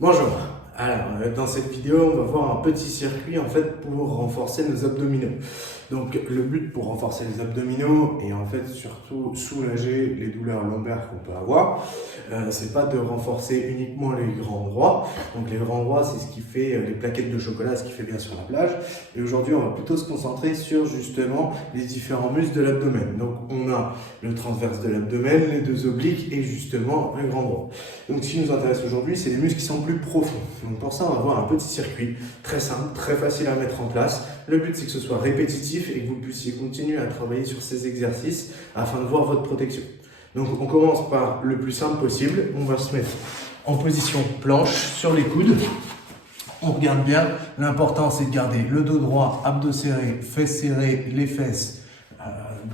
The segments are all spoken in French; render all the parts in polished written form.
Bonjour. Alors, dans cette vidéo, on va voir un petit circuit en fait pour renforcer nos abdominaux. Donc, le but pour renforcer les abdominaux et en fait surtout soulager les douleurs lombaires qu'on peut avoir, c'est pas de renforcer uniquement les grands droits. Donc, les grands droits, c'est ce qui fait les plaquettes de chocolat, ce qui fait bien sur la plage. Et aujourd'hui, on va plutôt se concentrer sur justement les différents muscles de l'abdomen. Donc, on a le transverse de l'abdomen, les deux obliques et justement le grand droit. Donc, ce qui nous intéresse aujourd'hui, c'est les muscles qui sont plus profonds. Donc, pour ça, on va voir un petit circuit très simple, très facile à mettre en place. Le but, c'est que ce soit répétitif et que vous puissiez continuer à travailler sur ces exercices afin de voir votre protection. Donc, on commence par le plus simple possible. On va se mettre en position planche sur les coudes. On regarde bien. L'important, c'est de garder le dos droit, abdos serrés, fesses serrées, les fesses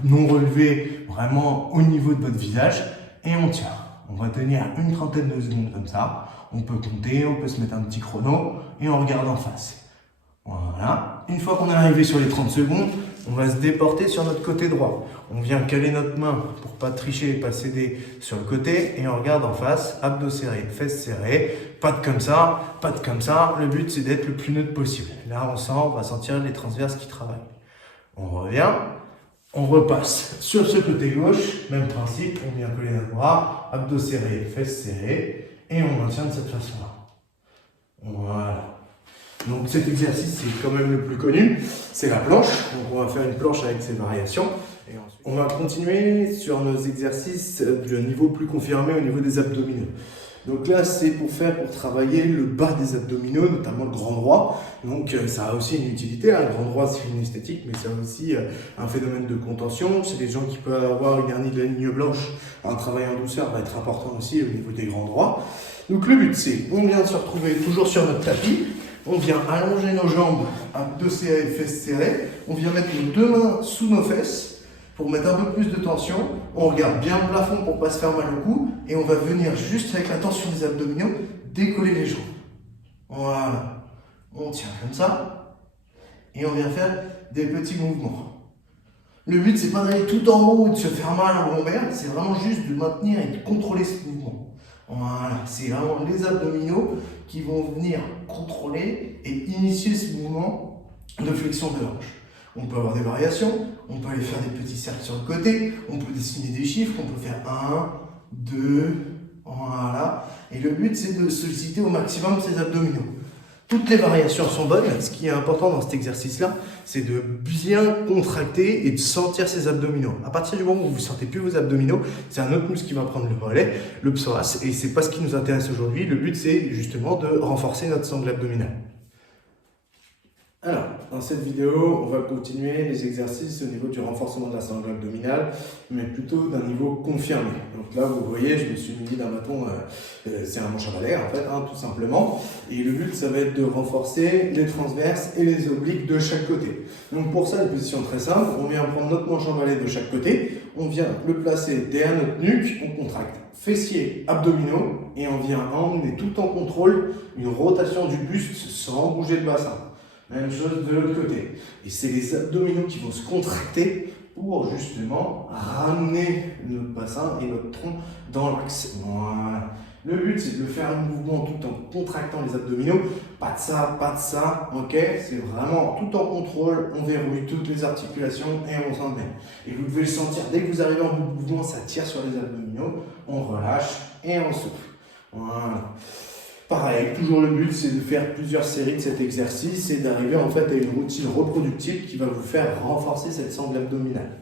non relevées, vraiment au niveau de votre visage. Et on tient. On va tenir une trentaine de secondes comme ça. On peut compter, on peut se mettre un petit chrono et on regarde en face. Voilà. Une fois qu'on est arrivé sur les 30 secondes, on va se déporter sur notre côté droit. On vient caler notre main pour pas tricher et pas céder sur le côté et on regarde en face, abdos serrés, fesses serrées, pattes comme ça, pattes comme ça. Le but, c'est d'être le plus neutre possible. Là, on va sentir les transverses qui travaillent. On revient. On repasse sur ce côté gauche, même principe, on vient coller notre bras, abdos serrés, fesses serrées, et on maintient de cette façon-là. Voilà. Donc cet exercice, c'est quand même le plus connu, c'est la planche. Donc on va faire une planche avec ses variations. Et ensuite, on va continuer sur nos exercices de niveau plus confirmé au niveau des abdominaux. Donc là, c'est pour travailler le bas des abdominaux, notamment le grand droit. Donc ça a aussi une utilité. Le grand droit, c'est une esthétique, mais ça a aussi un phénomène de contention. C'est des gens qui peuvent avoir une hernie de la ligne blanche. Un travail en douceur va être important aussi au niveau des grands droits. Donc le but, c'est, on vient de se retrouver toujours sur notre tapis. On vient allonger nos jambes, abdos serrés, fesses serrées. On vient mettre nos deux mains sous nos fesses. Pour mettre un peu plus de tension, on regarde bien le plafond pour ne pas se faire mal au cou et on va venir juste avec la tension des abdominaux décoller les jambes. Voilà. On tient comme ça et on vient faire des petits mouvements. Le but, c'est pas d'aller tout en haut et de se faire mal au lombaire, c'est vraiment juste de maintenir et de contrôler ce mouvement. Voilà. C'est vraiment les abdominaux qui vont venir contrôler et initier ce mouvement de flexion de hanche. On peut avoir des variations, on peut aller faire des petits cercles sur le côté, on peut dessiner des chiffres, on peut faire 1, 2, voilà. Et le but, c'est de solliciter au maximum ces abdominaux. Toutes les variations sont bonnes. Ce qui est important dans cet exercice-là, c'est de bien contracter et de sentir ces abdominaux. À partir du moment où vous ne sentez plus vos abdominaux, c'est un autre muscle qui va prendre le relais, le psoas, et c'est pas ce qui nous intéresse aujourd'hui. Le but, c'est justement de renforcer notre sangle abdominale. Alors, dans cette vidéo, on va continuer les exercices au niveau du renforcement de la sangle abdominale, mais plutôt d'un niveau confirmé. Donc là, vous voyez, je me suis muni d'un bâton, c'est un manche à balai en fait, tout simplement. Et le but, ça va être de renforcer les transverses et les obliques de chaque côté. Donc pour ça, une position très simple, on vient prendre notre manche à balai de chaque côté, on vient le placer derrière notre nuque, on contracte fessiers, abdominaux, et on vient emmener tout en contrôle une rotation du buste sans bouger le bassin. Même chose de l'autre côté. Et c'est les abdominaux qui vont se contracter pour justement ramener notre bassin et notre tronc dans l'axe. Voilà. Le but, c'est de faire un mouvement tout en contractant les abdominaux. Pas de ça, ok? C'est vraiment tout en contrôle. On verrouille toutes les articulations et on s'emmène. Et vous devez le sentir. Dès que vous arrivez en bout de mouvement, ça tire sur les abdominaux. On relâche et on souffle. Voilà. Pareil, toujours le but, c'est de faire plusieurs séries de cet exercice et d'arriver en fait à une routine reproductive qui va vous faire renforcer cette sangle abdominale.